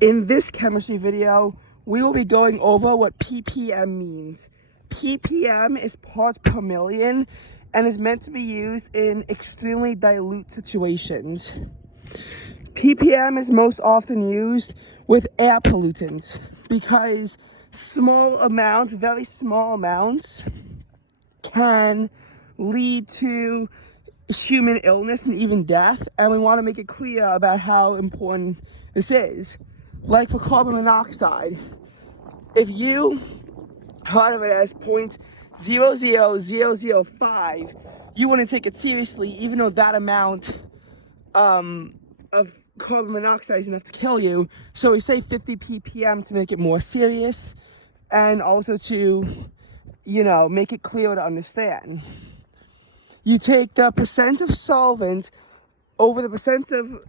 In this chemistry video, we will be going over what ppm means. ppm is parts per million and is meant to be used in extremely dilute situations. ppm is most often used with air pollutants because small amounts, very small amounts, can lead to human illness and even death, and we want to make it clear about how important this is. Like for carbon monoxide, if you heard of it as 0.00005, you wouldn't take it seriously, even though that amount of carbon monoxide is enough to kill you. So we say 50 ppm to make it more serious, and also to, make it clearer to understand. You take the percent of solvent over the percent of,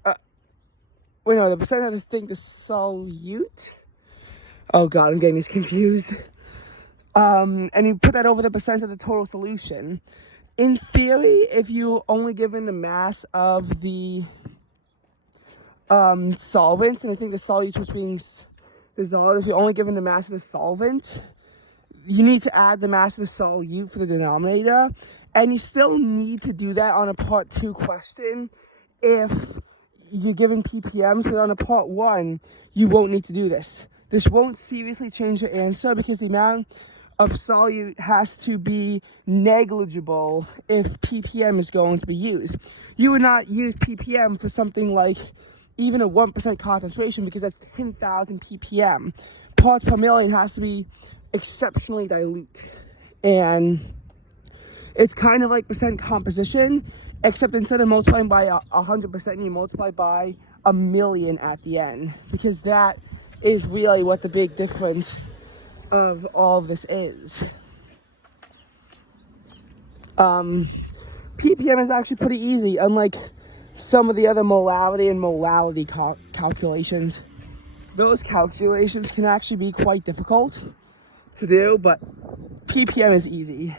the percent of, the solute. Oh God, I'm getting this confused. And you put that over the percent of the total solution. In theory, if you're only given the mass of the solvent, and I think the solute was being dissolved, if you're only given the mass of the solvent, you need to add the mass of the solute for the denominator, and you still need to do that on a part 2 question if you're given ppm, but on a part 1, you won't need to do this. This won't seriously change your answer because the amount of solute has to be negligible if ppm is going to be used. You would not use ppm for something like even a 1% concentration because that's 10,000 ppm. Parts per million has to be exceptionally dilute, and it's kind of like percent composition, except instead of multiplying by 100%, you multiply by 1,000,000 at the end, because that is really what the big difference of all of this is. ppm is actually pretty easy, unlike some of the other molality and molality calculations. Those calculations can actually be quite difficult to do, but ppm is easy.